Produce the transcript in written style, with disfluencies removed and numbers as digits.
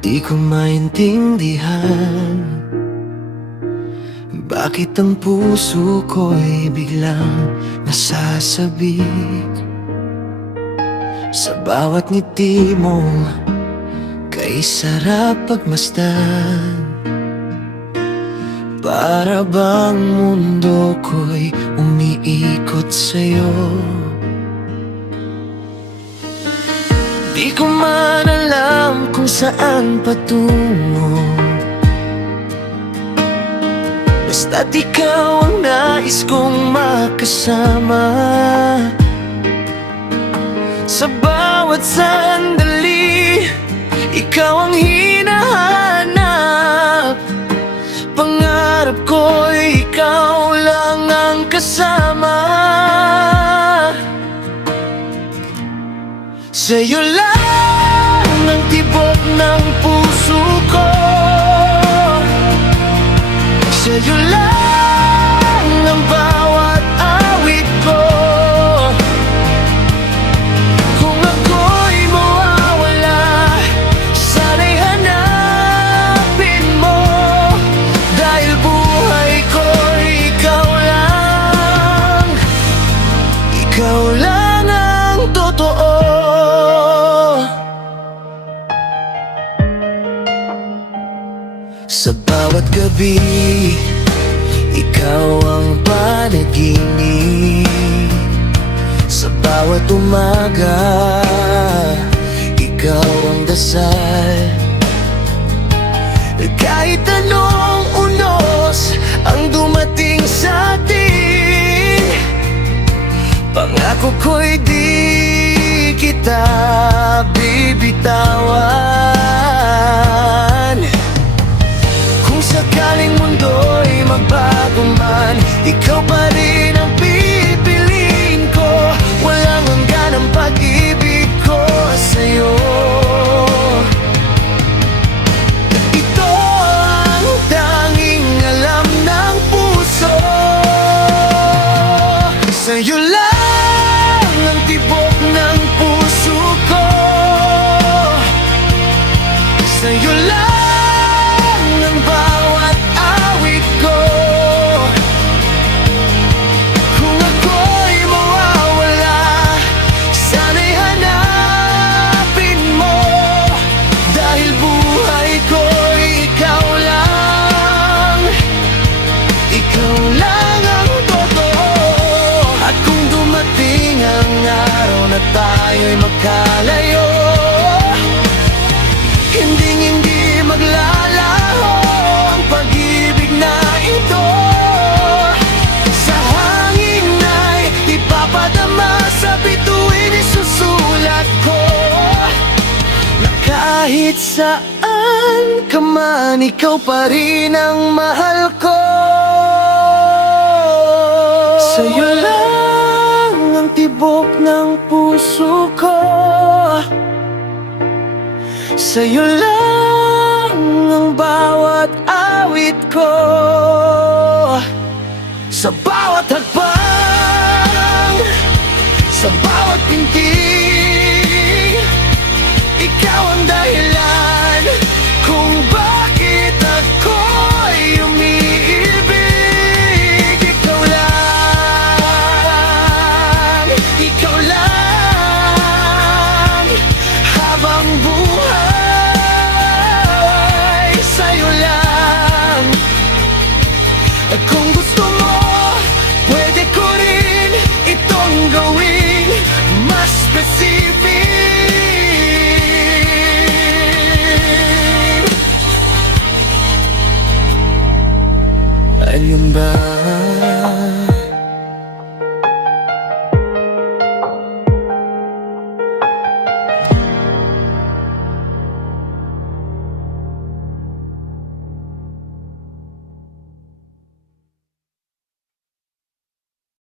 Di ko maintindihan bakit ang puso ko'y biglang nasasabik sa bawat ngiti mo. Kay sarap pagmasdan, para bang mundo ko'y umiikot sa'yo. Di ko man alam kung saan patungo, basta't ikaw ang nais kong makasama. Sa bawat sandali, ikaw ang hinahanap. Pangarap ko'y ikaw lang ang kasama. Sa'yo lang ang tibok ng puso ko, sa'yo lang ang bawat awit ko. Kung ako'y mawawala, sana'y hanapin mo, dahil buhay ko'y ikaw lang. Ikaw lang ang totoo. Sa bawat gabi, ikaw ang panaginip. Sa bawat umaga, ikaw ang dasal. Kahit anong unos ang dumating sa atin, pangako ko'y di kita bibitawan. Kung sakaling mundo'y magbago man, ikaw pa rin ang pipiliin ko. Walang hanggan ang pag-ibig ko sa'yo. Ito ang tanging alam ng puso. Sa'yo lang ang tibok ng puso ko, sa'yo lang na tayo'y magkalayo. Hindi maglalaho ang pag-ibig na ito. Sa hangin ay ipapadama, sa bituin isusulat ko, na kahit saan ka man, ikaw pa rin ang mahal ko. Sa'yo lang ang tibok ng puso ko, sa'yo lang ang bawat awit ko. Sa bawat